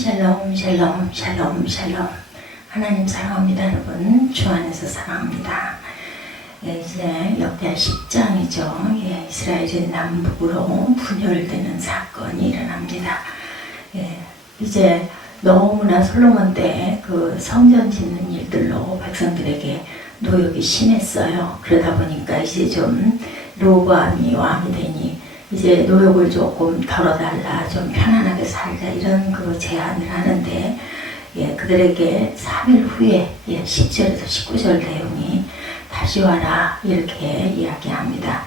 샬롬 샬롬 샬롬 샬롬. 하나님 사랑합니다 여러분. 주 안에서 사랑합니다. 이제 역대하 10장이죠. 이스라엘이 남북으로 분열되는 사건이 일어납니다. 이제 너무나 솔로몬 때 그 성전 짓는 일들로 백성들에게 노역이 심했어요. 그러다 보니까 이제 좀 로보암이 왕이 되니 이제 노역을 조금 덜어달라, 좀 편안하게 살자, 이런 그 제안을 하는데, 그들에게 3일 후에 10절에서 19절 내용이 다시 와라 이렇게 이야기합니다.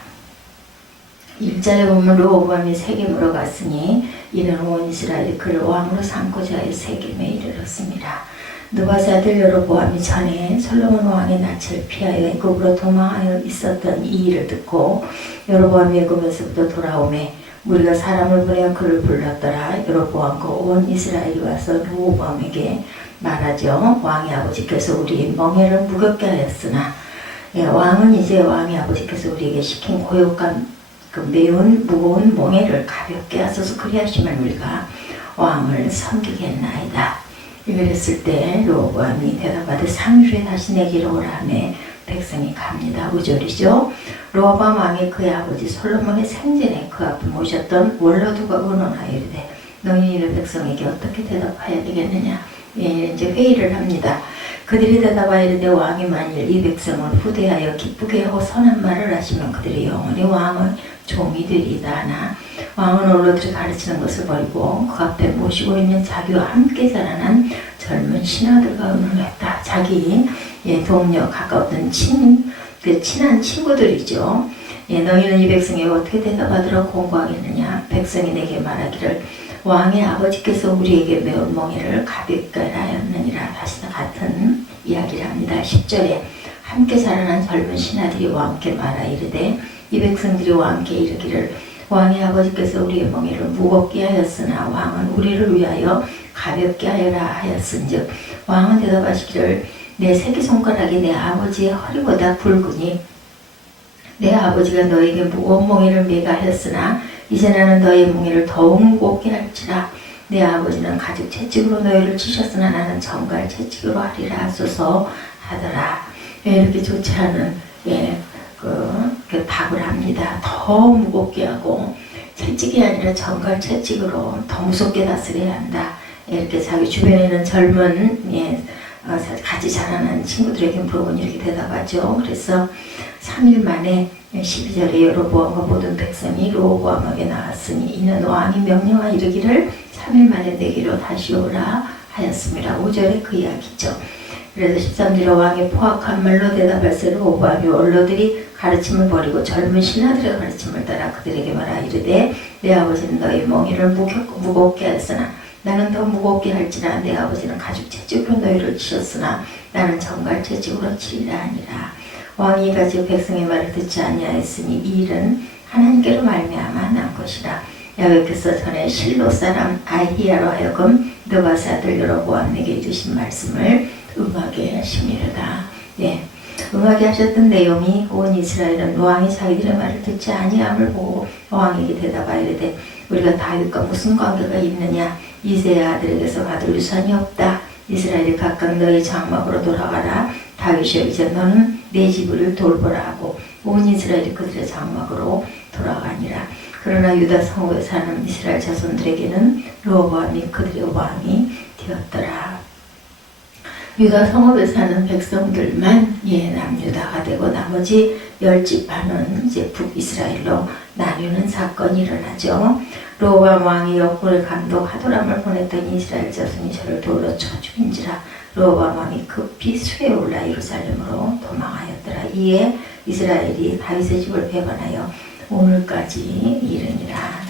1절에 보면 로보암이 세겜으로 갔으니 이는 온 이스라엘이 그를 왕으로 삼고자 하여 세겜에 이르렀습니다. 느바세 아들 여로보암이 전에 솔로몬 왕의 낯을 피하여 애굽으로 도망하여 있었던 이 일을 듣고 여로보암이 애굽에서부터 돌아오매 우리가 사람을 보내어 그를 불렀더라. 여로보암과 온 이스라엘이 와서 로보암에게 말하죠. 왕의 아버지께서 우리의 멍에를 무겁게 하였으나, 왕은 이제 왕의 아버지께서 우리에게 시킨 고역과 그 매운 무거운 멍에를 가볍게 하소서 그리하시면 우리가 왕을 섬기겠나이다. 이랬을 때 로보암이 대답하되 3일 후에 다시 내게로 오라 하매 백성이 갑니다. 5절이죠. 로보암 왕이 그의 아버지 솔로몬의 생전에 그 앞에 모셨던 원로두가 의논하여 이르되 너희 이를 백성에게 어떻게 대답해야 되겠느냐. 이제 회의를 합니다. 그들이 대답하여 이르되 왕이 만일 이 백성을 후대하여 기쁘게 하고 선한 말을 하시면 그들이 영원히 왕의 종이 되리이다 하나 왕은 원로들이 가르치는 것을 버리고 그 앞에 모시고 있는 자기와 함께 자라난 젊은 신하들과 의논했다. 자기 동료 가까웠던 친한 친구들이죠. 너희는 이 백성에게 어떻게 대답하도록 공고하겠느냐. 백성이 내게 말하기를 왕의 아버지께서 우리에게 매운 멍에를 가볍게 하였느니라. 다시 같은 이야기를 합니다. 10절에 함께 자라난 젊은 신하들이 왕께 말하 이르되 이 백성들이 왕께 이르기를 왕의 아버지께서 우리의 멍에를 무겁게 하였으나 왕은 우리를 위하여 가볍게 하여라 하였은즉 왕은 대답하시기를 내 새끼손가락이 내 아버지의 허리보다 굵으니 내 아버지가 너에게 무거운 멍에를 매게 하였으나 이제 나는 너의 멍에를 더욱 무겁게 할지라. 내 아버지는 가죽 채찍으로 너희를 치셨으나 나는 정갈 채찍으로 하리라 하소서 하더라. 이렇게 좋지 않은 그 답을 합니다. 더 무겁게 하고 채찍이 아니라 정갈 채찍으로 더 무섭게 다스려야 한다. 이렇게 자기 주변에 있는 젊은 같이 자라는 친구들에게 물어보니 이렇게 대답하죠. 그래서 3일 만에 12절에 여로보암과 모든 백성이 로보암에게 나왔으니 이는 왕이 명령하 이르기를 3일 만에 내게로 다시 오라 하였습니다. 5절에 그 이야기죠. 그래서 13절에 왕의 포악한 말로 대답할세 로보암이 원로들이 가르침을 버리고 젊은 신하들의 가르침을 따라 그들에게 말하 이르되 내 아버지는 너희 멍에를 무겁게 하였으나 나는 더 무겁게 할지라. 내 아버지는 가죽 채찍으로 너희를 치셨으나 나는 정갈 채찍으로 치리라 하니라. 왕이 이같이 백성의 말을 듣지 아니하였으니 이 일은 하나님께로 말미암아 난 것이라. 야훼께서 전에 실로 사람 아히야로 하여금 느바세 아들 여로보암에게 주신 말씀을 응하게 하심이로다. 응하게 하셨던 내용이 온 이스라엘은 왕이 자기들의 말을 듣지 아니함을 보고 왕에게 대답하여 이르되 우리가 다윗과 무슨 관계가 있느냐. 이새의 아들에게서 받을 유산이 없다. 이스라엘이 각각 너희 장막으로 돌아가라. 다윗이여 이제 너는 내 집을 돌보라 하고 온 이스라엘이 그들의 장막으로 돌아가니라. 그러나 유다 성읍에 사는 이스라엘 자손들에게는 로보암이 그들의 왕이 되었더라. 유다 성읍에 사는 백성들만 남유다가 되고 나머지 10지파는 이제 북이스라엘로 나뉘는 사건이 일어나죠. 로보암 왕이 역군을 감독 하도람을 보냈더니 이스라엘 자손이 저를 돌로 쳐 죽인지라. 로보암 왕이 급히 수에 올라 예루살렘으로 도망하였더라. 이에 이스라엘이 다윗의 집을 배반하여 오늘까지 이르니라.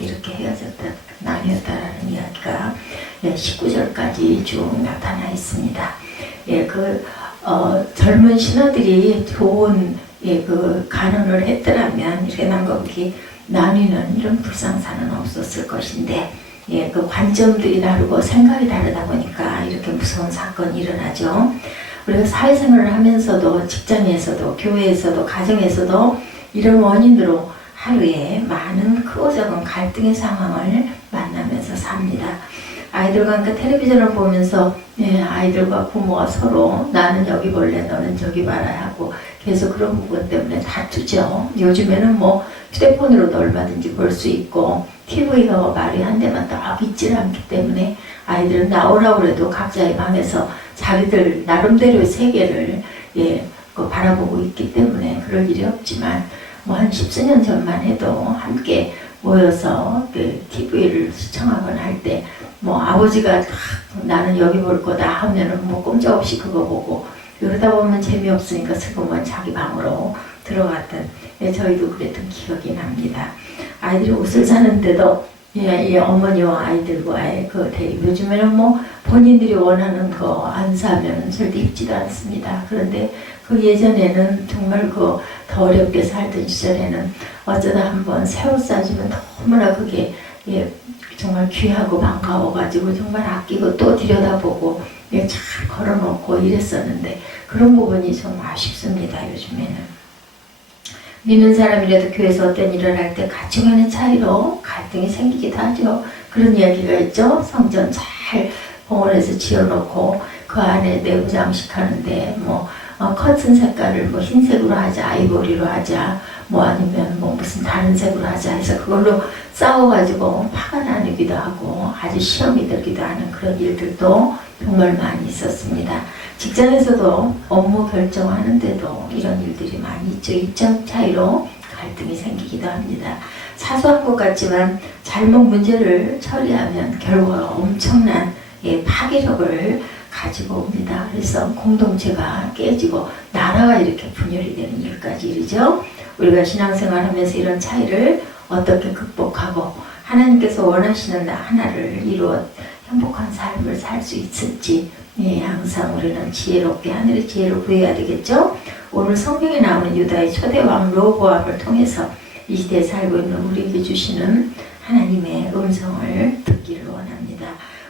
이렇게 헤어졌다, 나뉘었다라는 이야기가 19절까지 쭉 나타나 있습니다. 젊은 신하들이 좋은 그 간언을 했더라면 이렇게 남북이 나뉘는 이런 불상사는 없었을 것인데, 그 관점들이 다르고 생각이 다르다 보니까 이렇게 무서운 사건이 일어나죠. 우리가 사회생활을 하면서도 직장에서도 교회에서도 가정에서도 이런 원인으로 하루에 많은 크고 작은 갈등의 상황을 만나면서 삽니다. 아이들과 함께 텔레비전을 보면서 아이들과 부모가 서로 나는 여기 볼래 너는 저기 봐라 하고 계속 그런 부분 때문에 다투죠. 요즘에는 뭐 휴대폰으로도 얼마든지 볼 수 있고 TV가 말이 한 대만 딱 있질 않기 때문에 아이들은 나오라고 해도 각자의 방에서 자기들 나름대로의 세계를 바라보고 있기 때문에 그럴 일이 없지만 뭐 한 10수년 전만 해도 함께 모여서 그 TV를 시청하거나 할 때 뭐 아버지가 나는 여기 볼 거다 하면은 뭐 꼼짝없이 그거 보고 그러다 보면 재미없으니까 슬그머니 자기 방으로 들어갔던 저희도 그랬던 기억이 납니다. 아이들이 옷을 사는데도 어머니와 아이들과의 그 대립 요즘에는 뭐 본인들이 원하는 거 안 사면 절대 입지도 않습니다. 그런데 그 예전에는 정말 그 더 어렵게 살던 시절에는 어쩌다 한번 새 옷 사주면 너무나 그게 정말 귀하고 반가워가지고 정말 아끼고 또 들여다보고 잘 걸어놓고 이랬었는데 그런 부분이 좀 아쉽습니다. 요즘에는 믿는 사람이라도 교회에서 어떤 일을 할 때 가치관의 차이로 갈등이 생기기도 하죠. 그런 이야기가 있죠. 성전 잘 봉헌해서 지어놓고 그 안에 내부 장식하는데 뭐 커튼 색깔을 뭐 흰색으로 하자, 아이보리로 하자, 뭐 아니면 뭐 무슨 다른 색으로 하자 해서 그걸로 싸워가지고 파가 나누기도 하고 아주 시험이 들기도 하는 그런 일들도 정말 많이 있었습니다. 직장에서도 업무 결정하는데도 이런 일들이 많이 있죠. 입장 차이로 갈등이 생기기도 합니다. 사소한 것 같지만 잘못 문제를 처리하면 결과가 엄청난 파괴력을 가지고 옵니다. 그래서 공동체가 깨지고 나라가 이렇게 분열이 되는 일까지 이르죠. 우리가 신앙생활 하면서 이런 차이를 어떻게 극복하고 하나님께서 원하시는 하나를 이루어 행복한 삶을 살 수 있을지 항상 우리는 지혜롭게 하늘의 지혜를 구해야 되겠죠. 오늘 성경에 나오는 유다의 초대왕 르호보암을 통해서 이 시대에 살고 있는 우리에게 주시는 하나님의 음성을 듣기를 원합니다.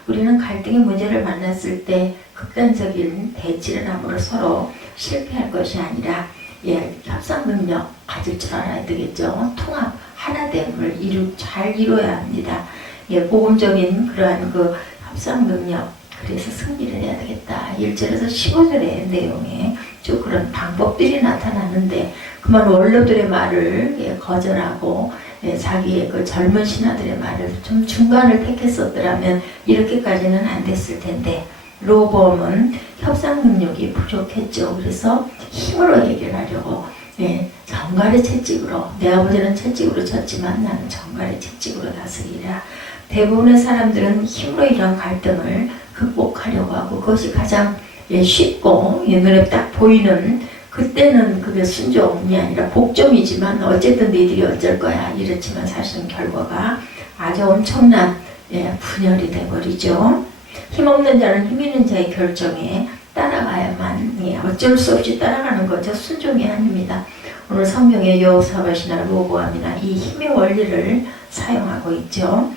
우리는 갈등의 문제를 만났을 때 극단적인 대치를 함으로 서로 실패할 것이 아니라 협상 능력 가질 줄 알아야 되겠죠. 통합, 하나됨을 잘 이루어야 합니다. 복음적인 그러한 그 협상 능력, 그래서 승리를 해야 되겠다. 1절에서 15절의 내용에 쭉 그런 방법들이 나타나는데 그만 원로들의 말을 거절하고 자기의 그 젊은 신하들의 말을 좀 중간을 택했었더라면 이렇게까지는 안 됐을 텐데 르호보암은 협상 능력이 부족했죠. 그래서 힘으로 해결하려고 정갈의 채찍으로 내 아버지는 채찍으로 쳤지만 나는 정갈의 채찍으로 다스리라. 대부분의 사람들은 힘으로 이런 갈등을 극복하려고 하고 그것이 가장 쉽고 눈에 딱 보이는 그때는 그게 순종이 아니라 복종이지만 어쨌든 너희들이 어쩔 거야 이렇지만 사실은 결과가 아주 엄청난 분열이 돼버리죠. 힘없는 자는 힘 있는 자의 결정에 따라가야만 어쩔 수 없이 따라가는 거죠. 순종이 아닙니다. 오늘 성경의 여호사밧이나 르호보암이나 이 힘의 원리를 사용하고 있죠.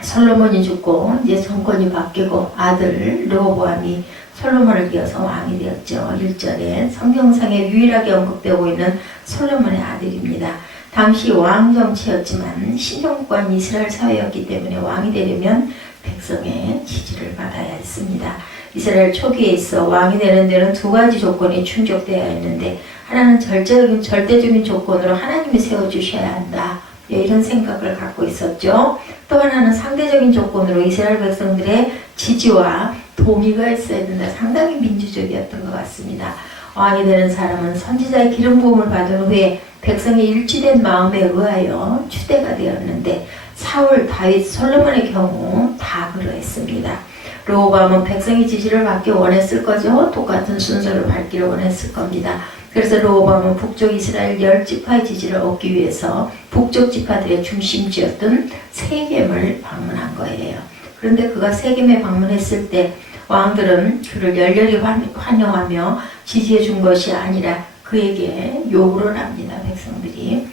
솔로몬이 죽고 이제 정권이 바뀌고 아들 르호보암이 솔로몬을 이어서 왕이 되었죠. 1절에 성경상에 유일하게 언급되고 있는 솔로몬의 아들입니다. 당시 왕 정치였지만 신정국가인 이스라엘 사회였기 때문에 왕이 되려면 백성의 지지를 받아야 했습니다. 이스라엘 초기에 있어 왕이 되는 데는 두 가지 조건이 충족되어야 했는데 하나는 절대적인 조건으로 하나님이 세워주셔야 한다. 이런 생각을 갖고 있었죠. 또 하나는 상대적인 조건으로 이스라엘 백성들의 지지와 동의가 있어야 된다. 상당히 민주적이었던 것 같습니다. 왕이 되는 사람은 선지자의 기름 부음을 받은 후에 백성의 일치된 마음에 의하여 추대가 되었는데 사울, 다윗, 솔로몬의 경우 다 그러했습니다. 르호보암은 백성의 지지를 받기 원했을 거죠. 똑같은 순서를 밟기를 원했을 겁니다. 그래서 르호보암은 북쪽 이스라엘 10지파의 지지를 얻기 위해서 북쪽 지파들의 중심지였던 세겜을 방문한 거예요. 그런데 그가 세겜에 방문했을 때 왕들은 그를 열렬히 환영하며 지지해 준 것이 아니라 그에게 요구를 합니다. 백성들이.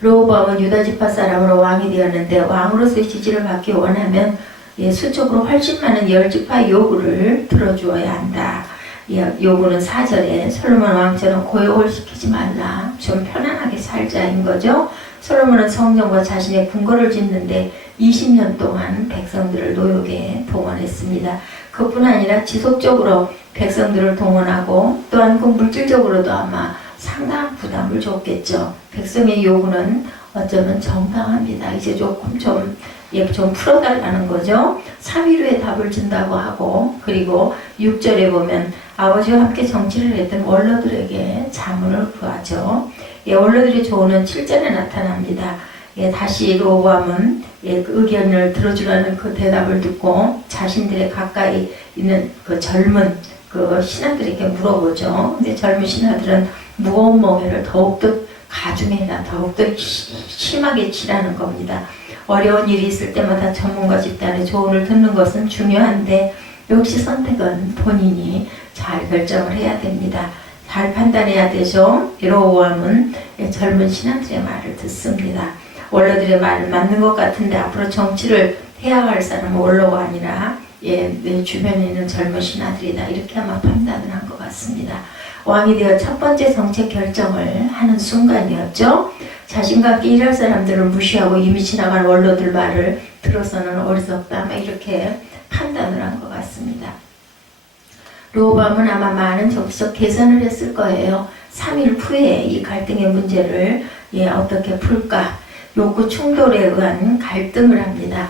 르호보암은 유다 지파 사람으로 왕이 되었는데 왕으로서의 지지를 받기 원하면 수적으로 훨씬 많은 10지파의 요구를 들어주어야 한다. 요구는 4절에 솔로몬 왕처럼 고역을 시키지 말라. 좀 편안하게 살자인 거죠. 솔로몬은 성전과 자신의 궁궐을 짓는데 20년 동안 백성들을 노역에 동원했습니다. 그뿐 아니라 지속적으로 백성들을 동원하고 또한 그 물질적으로도 아마 상당한 부담을 줬겠죠. 백성의 요구는 어쩌면 정당합니다. 이제 조금 좀 풀어달라는 거죠. 3일 후에 답을 준다고 하고, 그리고 6절에 보면 아버지와 함께 정치를 했던 원로들에게 자문을 구하죠. 원로들의 조언은 7절에 나타납니다. 다시 로보암은 그 의견을 들어주라는 그 대답을 듣고 자신들의 가까이 있는 그 젊은 그 신하들에게 물어보죠. 근데 젊은 신하들은 무거운 멍에를 더욱더 가중해라, 더욱더 심하게 치라는 겁니다. 어려운 일이 있을 때마다 전문가 집단의 조언을 듣는 것은 중요한데 역시 선택은 본인이 잘 결정을 해야 됩니다. 잘 판단해야 되죠. 로보암은 젊은 신하들의 말을 듣습니다. 원로들의 말을 맞는 것 같은데 앞으로 정치를 해야 할 사람은 원로가 아니라 내 주변에 있는 젊은 신하들이다. 이렇게 아마 판단을 한 것 같습니다. 왕이 되어 첫 번째 정책 결정을 하는 순간이었죠. 자신과 함께 일할 사람들을 무시하고 이미 지나간 원로들 말을 들어서는 어리석다. 아마 이렇게 판단을 한 것 같습니다. 로보암은 아마 많은 정치적 계산을 했을 거예요. 3일 후에 이 갈등의 문제를 어떻게 풀까? 욕구 충돌에 의한 갈등을 합니다.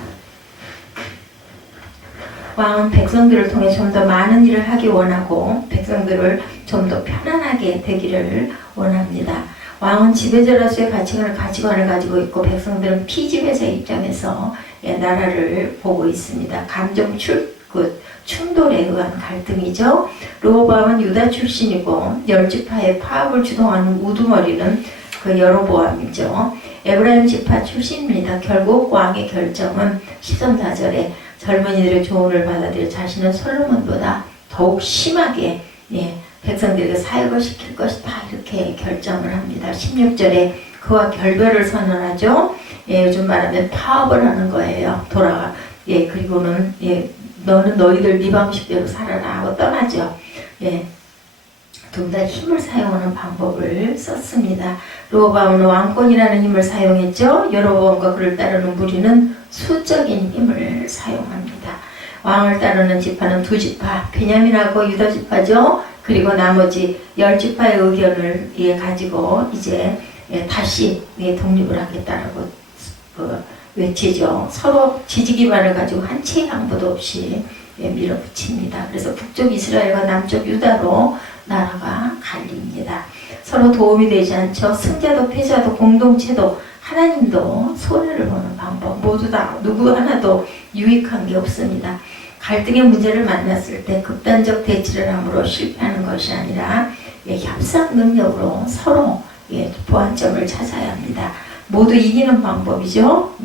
왕은 백성들을 통해 좀 더 많은 일을 하기 원하고 백성들을 좀 더 편안하게 되기를 원합니다. 왕은 지배자로서의 가치관을 가지고 있고 백성들은 피지배자의 입장에서 나라를 보고 있습니다. 감정 충돌에 의한 갈등이죠. 로보암은 유다 출신이고 열지파의 파업을 주동하는 우두머리는 그 여로보암이죠. 에브라임 지파 출신입니다. 결국 왕의 결정은 13~14절에 젊은이들의 조언을 받아들여 자신은 솔로몬보다 더욱 심하게 백성들에게 사역을 시킬 것이다. 이렇게 결정을 합니다. 16절에 그와 결별을 선언하죠. 요즘 말하면 파업을 하는 거예요. 그리고는 너는 너희들 네 방식대로 살아라 하고 떠나죠. 둘 다 힘을 사용하는 방법을 썼습니다. 로보암은 왕권이라는 힘을 사용했죠. 여로보암과 그를 따르는 무리는 수적인 힘을 사용합니다. 왕을 따르는 지파는 2지파, 베냐민하고 유다 지파죠. 그리고 나머지 10지파의 의견을 가지고 이제 다시 독립을 하겠다라고 외치죠. 서로 지지 기반을 가지고 한 채의 양보도 없이 밀어붙입니다. 그래서 북쪽 이스라엘과 남쪽 유다로 나라가 갈립니다. 서로 도움이 되지 않죠. 승자도 패자도 공동체도 하나님도 손해를 보는 방법 모두 다 누구 하나도 유익한 게 없습니다. 갈등의 문제를 만났을 때 극단적 대치를 함으로 실패하는 것이 아니라 협상 능력으로 서로 보완점을 찾아야 합니다. 모두 이기는 방법이죠.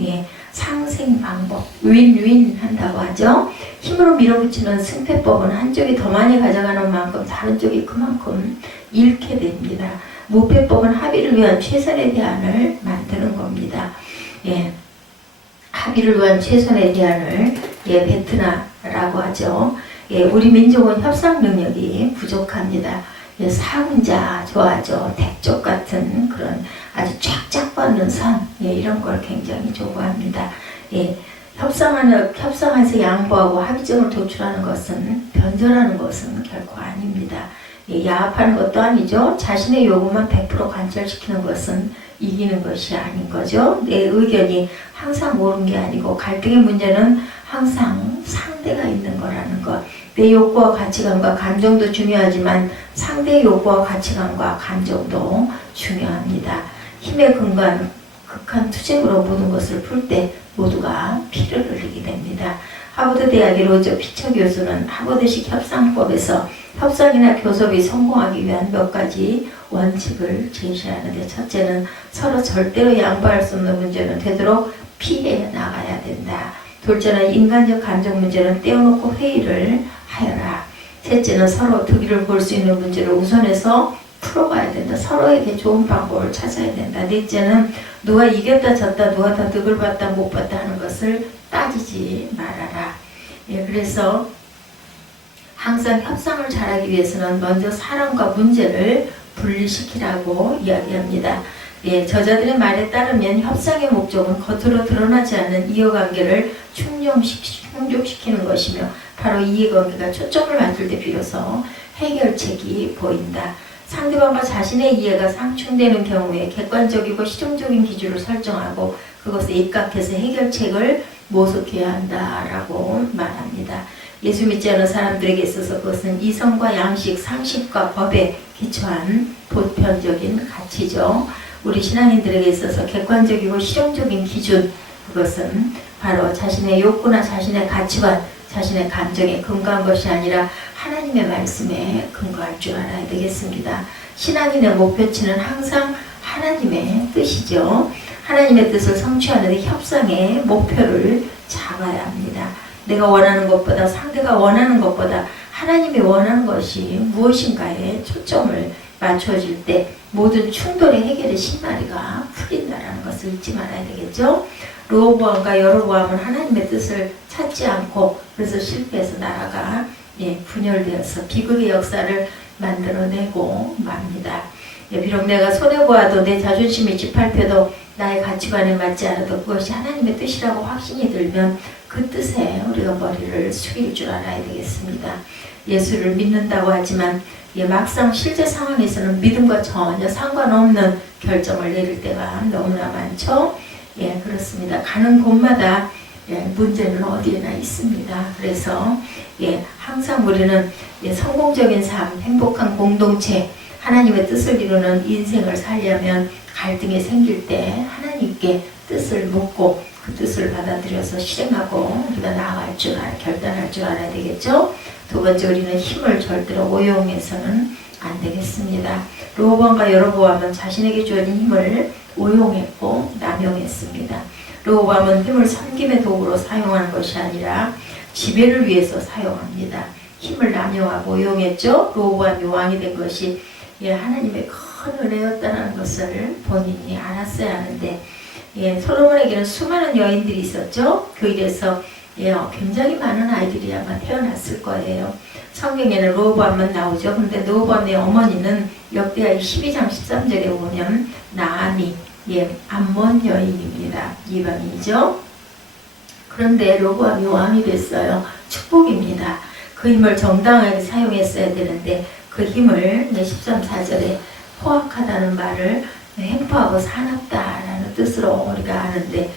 상생 방법, 윈윈 한다고 하죠. 힘으로 밀어붙이는 승패법은 한쪽이 더 많이 가져가는 만큼 다른 쪽이 그만큼 잃게 됩니다. 무패법은 합의를 위한 최선의 대안을 만드는 겁니다. 합의를 위한 최선의 대안을 베트나라고 하죠. 우리 민족은 협상 능력이 부족합니다. 사군자 좋아하죠. 대쪽 같은 그런 아주 쫙쫙 뻗는 선 이런 걸 굉장히 좋아합니다. 협상해서 양보하고 합의점을 도출하는 것은 변절하는 것은 결코 아닙니다. 야합하는 것도 아니죠. 자신의 요구만 100% 관철시키는 것은 이기는 것이 아닌 거죠. 내 의견이 항상 옳은 게 아니고 갈등의 문제는 항상 상대가 있는 거라는 것. 내 욕구와 가치관과 감정도 중요하지만 상대의 욕구와 가치관과 감정도 중요합니다. 힘에 근거한 극한 투쟁으로 모든 것을 풀 때 모두가 피를 흘리게 됩니다. 하버드 대학의 로저 피처 교수는 하버드식 협상법에서 협상이나 교섭이 성공하기 위한 몇 가지 원칙을 제시하는데, 첫째는 서로 절대로 양보할 수 없는 문제는 되도록 피해 나가야 된다. 둘째는 인간적 감정 문제는 떼어놓고 회의를 하여라. 셋째는 서로 득의를 볼 수 있는 문제를 우선해서 풀어가야 된다. 서로에게 좋은 방법을 찾아야 된다. 넷째는 누가 이겼다 졌다, 누가 더 득을 봤다 못 봤다 하는 것을 따지지 말아라. 그래서 항상 협상을 잘하기 위해서는 먼저 사람과 문제를 분리시키라고 이야기합니다. 예, 저자들의 말에 따르면 협상의 목적은 겉으로 드러나지 않는 이해관계를 충족시키는 것이며 바로 이해관계가 초점을 맞출 때 비로소 해결책이 보인다. 상대방과 자신의 이해가 상충되는 경우에 객관적이고 실용적인 기준을 설정하고 그것에 입각해서 해결책을 모색해야 한다라고 말합니다. 예수 믿지 않은 사람들에게 있어서 그것은 이성과 양식, 상식과 법에 기초한 보편적인 가치죠. 우리 신앙인들에게 있어서 객관적이고 실용적인 기준, 그것은 바로 자신의 욕구나 자신의 가치관, 자신의 감정에 근거한 것이 아니라 하나님의 말씀에 근거할 줄 알아야 되겠습니다. 신앙인의 목표치는 항상 하나님의 뜻이죠. 하나님의 뜻을 성취하는 데 협상의 목표를 잡아야 합니다. 내가 원하는 것보다 상대가 원하는 것보다 하나님이 원하는 것이 무엇인가에 초점을 맞춰질 때 모든 충돌의 해결의 실마리가 풀린다는 것을 잊지 말아야 되겠죠. 르호보암과 여로보암은 하나님의 뜻을 찾지 않고 그래서 실패해서 나라가 분열되어서 비극의 역사를 만들어내고 맙니다. 비록 내가 손해보아도 내 자존심이 짓밟혀도 나의 가치관에 맞지 않아도 그것이 하나님의 뜻이라고 확신이 들면 그 뜻에 우리가 머리를 숙일 줄 알아야 되겠습니다. 예수를 믿는다고 하지만 막상 실제 상황에서는 믿음과 전혀 상관없는 결정을 내릴 때가 너무나 많죠. 그렇습니다. 가는 곳마다 문제는 어디에나 있습니다. 그래서 항상 우리는 성공적인 삶, 행복한 공동체, 하나님의 뜻을 이루는 인생을 살려면 갈등이 생길 때 하나님께 뜻을 묻고 그 뜻을 받아들여서 실행하고 우리가 나아갈 줄 결단할 줄 알아야 되겠죠. 두 번째, 우리는 힘을 절대로 오용해서는 안 되겠습니다. 르호보암과 여로보암은 자신에게 주어진 힘을 오용했고 남용했습니다. 르호보암은 힘을 섬김의 도구로 사용하는 것이 아니라 지배를 위해서 사용합니다. 힘을 남용하고 오용했죠. 르호보암이 왕이 된 것이 하나님의 큰 은혜였다는 것을 본인이 알았어야 하는데 솔로몬에게는 수많은 여인들이 있었죠. 그 일에서 굉장히 많은 아이들이 아마 태어났을 거예요. 성경에는 르호보암만 나오죠. 근데 르호보암의 어머니는 역대하 12장 13절에 보면 나아미, 암몬 여인입니다. 이방인이죠. 그런데 르호보암이 왕이 됐어요. 축복입니다. 그 힘을 정당하게 사용했어야 되는데 그 힘을 13, 4절에 포악하다는 말을 행포하고 사납다라는 뜻으로 우리가 아는데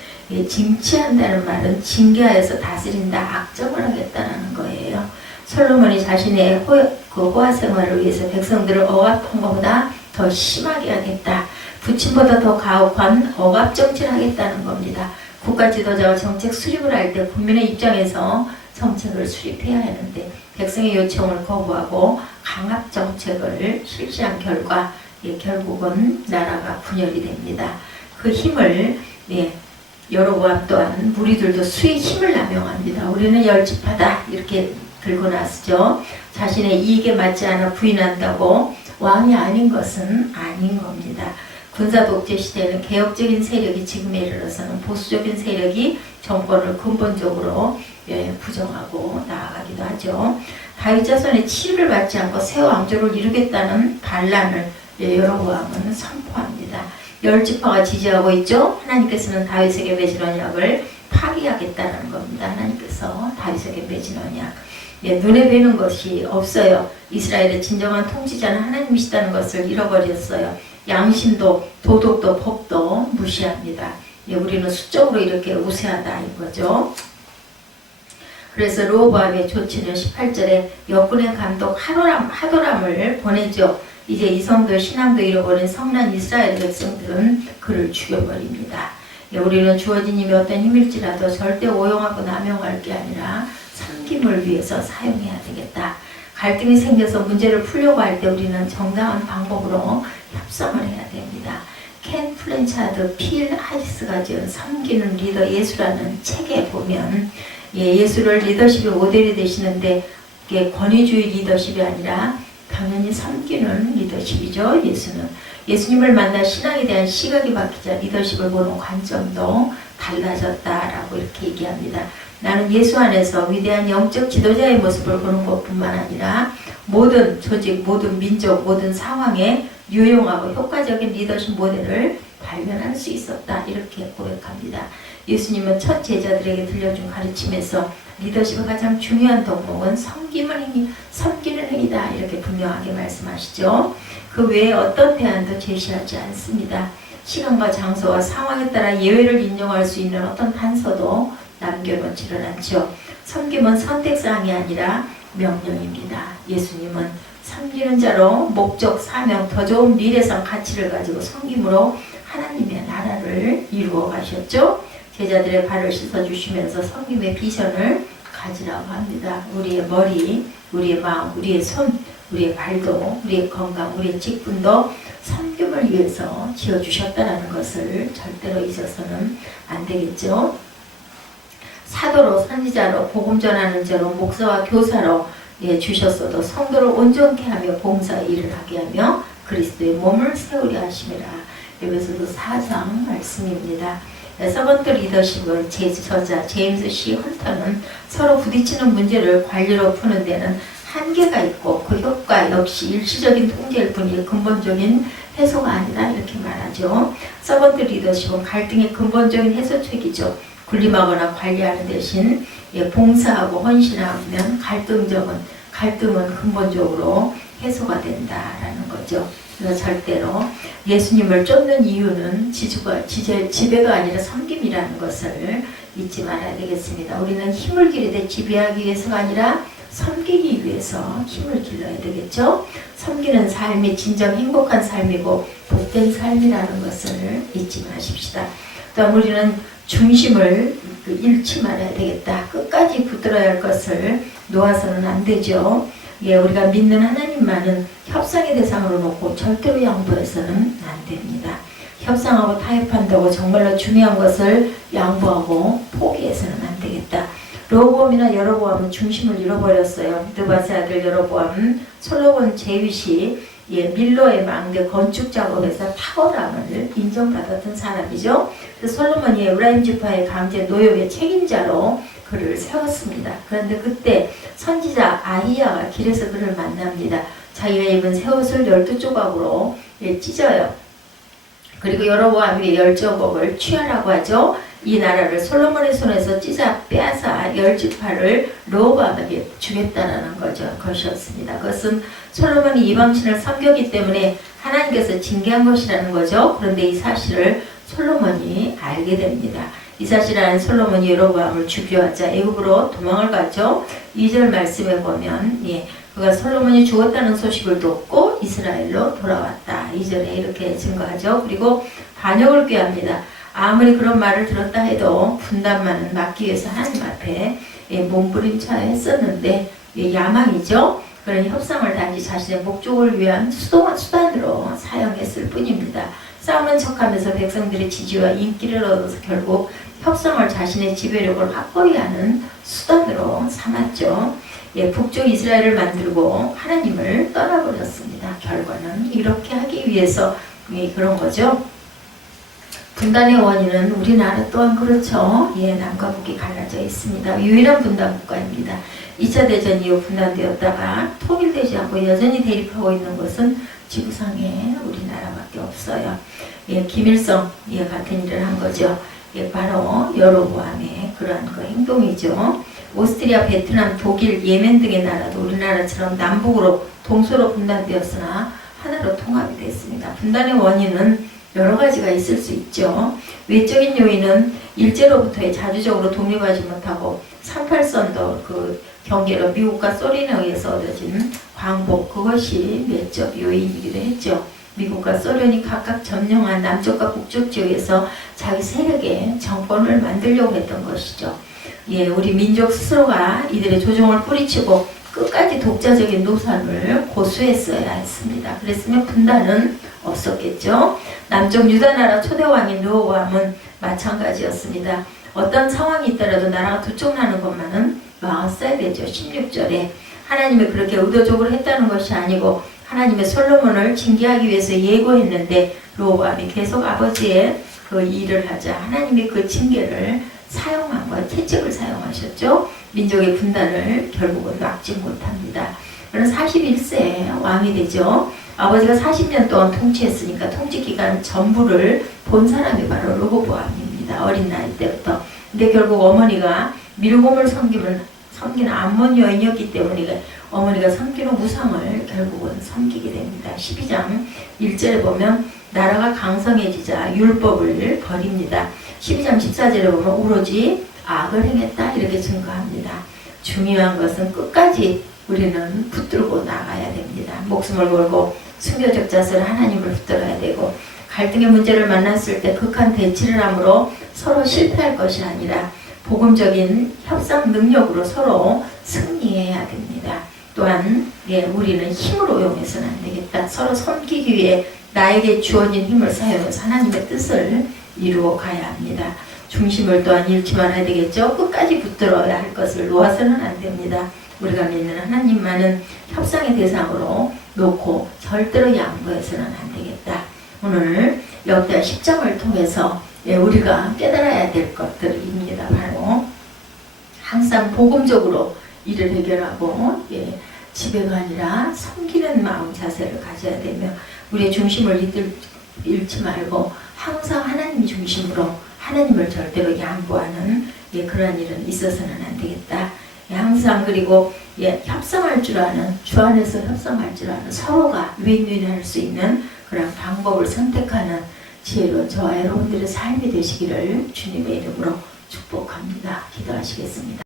징치한다는 말은 징계하여서 다스린다, 악정을 하겠다는 거예요. 솔로몬이 자신의 호화 생활을 위해서 백성들을 억압한 것보다 더 심하게 하겠다, 부친보다 더 가혹한 억압 정치를 하겠다는 겁니다. 국가 지도자가 정책 수립을 할 때 국민의 입장에서 정책을 수립해야 하는데 백성의 요청을 거부하고 강압 정책을 실시한 결과 결국은 나라가 분열이 됩니다. 그 힘을 여로보암 또한 무리들도 수의 힘을 남용합니다. 우리는 열집하다 이렇게 들고 나서죠. 자신의 이익에 맞지 않아 부인한다고 왕이 아닌 것은 아닌 겁니다. 군사 독재 시대에는 개혁적인 세력이 지금에 이르러서는 보수적인 세력이 정권을 근본적으로 부정하고 나아가기도 하죠. 다윗 자손의 치유를 받지 않고 새 왕조를 이루겠다는 반란을 여로보암은 선포합니다. 열 지파가 지지하고 있죠. 하나님께서는 다윗에게 맺은 언약을 파기하겠다는 겁니다. 하나님께서 다윗에게 맺은 언약. 눈에 뵈는 것이 없어요. 이스라엘의 진정한 통치자는 하나님이시다는 것을 잃어버렸어요. 양심도 도덕도 법도 무시합니다. 우리는 수적으로 이렇게 우세하다 이거죠. 그래서 르호보암의 조치는 18절에 역군의 감독 하도람을 보내죠. 이제 이성도 신앙도 잃어버린 성난 이스라엘 백성들은 그를 죽여버립니다. 우리는 주어진 힘이 어떤 힘일지라도 절대 오용하고 남용할 게 아니라 섬김을 위해서 사용해야 되겠다. 갈등이 생겨서 문제를 풀려고 할 때 우리는 정당한 방법으로 협상을 해야 됩니다. 켄 플랜차드 필 하리스가 지은 섬기는 리더 예수라는 책에 보면 예수를 리더십의 모델이 되시는데 이게 권위주의 리더십이 아니라 당연히 섬기는 리더십이죠. 예수님을 만나 신앙에 대한 시각이 바뀌자 리더십을 보는 관점도 달라졌다라고 이렇게 얘기합니다. 나는 예수 안에서 위대한 영적 지도자의 모습을 보는 것뿐만 아니라 모든 조직, 모든 민족, 모든 상황에 유용하고 효과적인 리더십 모델을 발견할 수 있었다. 이렇게 고백합니다. 예수님은 첫 제자들에게 들려준 가르침에서 리더십의 가장 중요한 덕목은 섬기는 행위다. 이렇게 분명하게 말씀하시죠. 그 외에 어떤 대안도 제시하지 않습니다. 시간과 장소와 상황에 따라 예외를 인용할 수 있는 어떤 단서도 남겨놓지를 않죠. 섬김은 선택사항이 아니라 명령입니다. 예수님은 섬기는 자로 목적, 사명, 더 좋은 미래상 가치를 가지고 섬김으로 하나님의 나라를 이루어 가셨죠. 제자들의 발을 씻어주시면서 섬김의 비전을 가지라고 합니다. 우리의 머리, 우리의 마음, 우리의 손, 우리의 발도, 우리의 건강, 우리의 직분도 섬김을 위해서 지어주셨다는 것을 절대로 잊어서는 안 되겠죠. 사도로, 선지자로, 복음 전하는 자로, 목사와 교사로 주셨어도 성도를 온전케 하며 봉사의 일을 하게 하며 그리스도의 몸을 세우려 하심이라. 여기서도 4장 말씀입니다. 서번트 리더십을 저자 제임스 C. 헌터는 서로 부딪히는 문제를 관리로 푸는 데는 한계가 있고 그 효과 역시 일시적인 통제일 뿐이 근본적인 해소가 아니다 이렇게 말하죠. 서번트 리더십은 갈등의 근본적인 해소책이죠. 군림하거나 관리하는 대신 봉사하고 헌신하면 갈등은 근본적으로 해소가 된다라는 거죠. 그래서 절대로 예수님을 쫓는 이유는 지배가 아니라 섬김이라는 것을 잊지 말아야 되겠습니다. 우리는 힘을 기르되 지배하기 위해서가 아니라 섬기기 위해서 힘을 길러야 되겠죠. 섬기는 삶이 진정 행복한 삶이고 복된 삶이라는 것을 잊지 마십시다. 또한 우리는 중심을 잃지 말아야 되겠다. 끝까지 붙들어야 할 것을 놓아서는 안 되죠. 우리가 믿는 하나님만은 협상의 대상으로 놓고 절대로 양보해서는 안 됩니다. 협상하고 타협한다고 정말로 중요한 것을 양보하고 포기해서는 안 되겠다. 로보암이나 여로보암은 중심을 잃어버렸어요. 느바세 아들 여로보암은 솔로몬 제위시 밀로의 망대 건축 작업에서 탁월함을 인정받았던 사람이죠. 그래서 솔로몬이 에브라임 지파의 강제 노역의 책임자로 그를 세웠습니다. 그런데 그때 선지자 아히야가 길에서 그를 만납니다. 자기가 입은 새 옷을 12조각으로 찢어요. 그리고 여로보암이 10조각을 취하라고 하죠. 이 나라를 솔로몬의 손에서 찢어 빼앗아 10지파를 르호보암에게 주겠다는 것이었습니다. 그것은 솔로몬이 이방신을 섬겼기 때문에 하나님께서 징계한 것이라는 거죠. 그런데 이 사실을 솔로몬이 알게 됩니다. 이 사실을 아는 솔로몬이 여로보암을 죽여하자 애굽으로 도망을 가죠. 2절 말씀에 보면 그가 솔로몬이 죽었다는 소식을 듣고 이스라엘로 돌아왔다. 2절에 이렇게 증거하죠. 그리고 반역을 꾀합니다. 아무리 그런 말을 들었다 해도 분단만은 막기 위해서 하나님 앞에 몸부림쳐야 했었는데 야망이죠. 그런 협상을 단지 자신의 목적을 위한 수단으로 사용했을 뿐입니다. 싸우는 척하면서 백성들의 지지와 인기를 얻어서 결국 협상을 자신의 지배력을 확보해야 하는 수단으로 삼았죠. 북쪽 이스라엘을 만들고 하나님을 떠나버렸습니다. 결과는 이렇게 하기 위해서 그런 거죠. 분단의 원인은 우리나라 또한 그렇죠. 남과 북이 갈라져 있습니다. 유일한 분단 국가입니다. 2차 대전 이후 분단되었다가 통일되지 않고 여전히 대립하고 있는 것은 지구상에 우리나라밖에 없어요. 김일성 같은 일을 한 거죠. 바로 여로보암의 그러한 행동이죠. 오스트리아, 베트남, 독일, 예멘 등의 나라도 우리나라처럼 남북으로 동서로 분단되었으나 하나로 통합이 됐습니다. 분단의 원인은 여러 가지가 있을 수 있죠. 외적인 요인은 일제로부터의 자주적으로 독립하지 못하고 38선도 그 경계로 미국과 소련에 의해서 얻어진 광복, 그것이 내적 요인이기도 했죠. 미국과 소련이 각각 점령한 남쪽과 북쪽 지역에서 자기 세력의 정권을 만들려고 했던 것이죠. 우리 민족 스스로가 이들의 조종을 뿌리치고 끝까지 독자적인 노선을 고수했어야 했습니다. 그랬으면 분단은 없었겠죠. 남쪽 유다나라 초대왕인 르호보암은 마찬가지였습니다. 어떤 상황이 있더라도 나라가 두 쪽 나는 것만은 막았어야 되죠. 16절에 하나님이 그렇게 의도적으로 했다는 것이 아니고 하나님의 솔로몬을 징계하기 위해서 예고했는데 르호보암이 계속 아버지의 그 그 일을 하자. 하나님이 그 징계를 사용한 거예요. 채찍을 사용하셨죠. 민족의 분단을 결국은 막지 못합니다. 그는 41세에 왕이 되죠. 아버지가 40년 동안 통치했으니까 통치 기간 전부를 본 사람이 바로 르호보암입니다. 어린 나이 때부터. 근데 결국 어머니가 밀곰을 섬기는 암몬 여인이었기 때문에 어머니가 섬기는 우상을 결국은 섬기게 됩니다. 12장 1절에 보면 나라가 강성해지자 율법을 버립니다. 12장 14절에 보면 오로지 악을 행했다 이렇게 증거합니다. 중요한 것은 끝까지 우리는 붙들고 나가야 됩니다. 목숨을 걸고 순교적 자세로 하나님을 붙들어야 되고 갈등의 문제를 만났을 때 극한 대치를 함으로 서로 실패할 것이 아니라 복음적인 협상 능력으로 서로 승리해야 됩니다. 또한 우리는 힘으로 이용해서는 안 되겠다. 서로 섬기기 위해 나에게 주어진 힘을 사용해서 하나님의 뜻을 이루어 가야 합니다. 중심을 또한 잃지 말아야 되겠죠. 끝까지 붙들어야 할 것을 놓아서는 안 됩니다. 우리가 믿는 하나님만은 협상의 대상으로 놓고 절대로 양보해서는 안 되겠다. 오늘 역대 10장을 통해서 우리가 깨달아야 될 것들입니다. 바로 항상 복음적으로 일을 해결하고 지배가 아니라 섬기는 마음 자세를 가져야 되며 우리의 중심을 잃지 말고 항상 하나님 중심으로 하나님을 절대로 양보하는 그러한 일은 있어서는 안 되겠다. 항상 그리고 협상할 줄 아는 주 안에서 협상할 줄 아는 서로가 윈윈할 수 있는 그런 방법을 선택하는 지혜로운 저와 여러분들의 삶이 되시기를 주님의 이름으로 축복합니다. 기도하시겠습니다.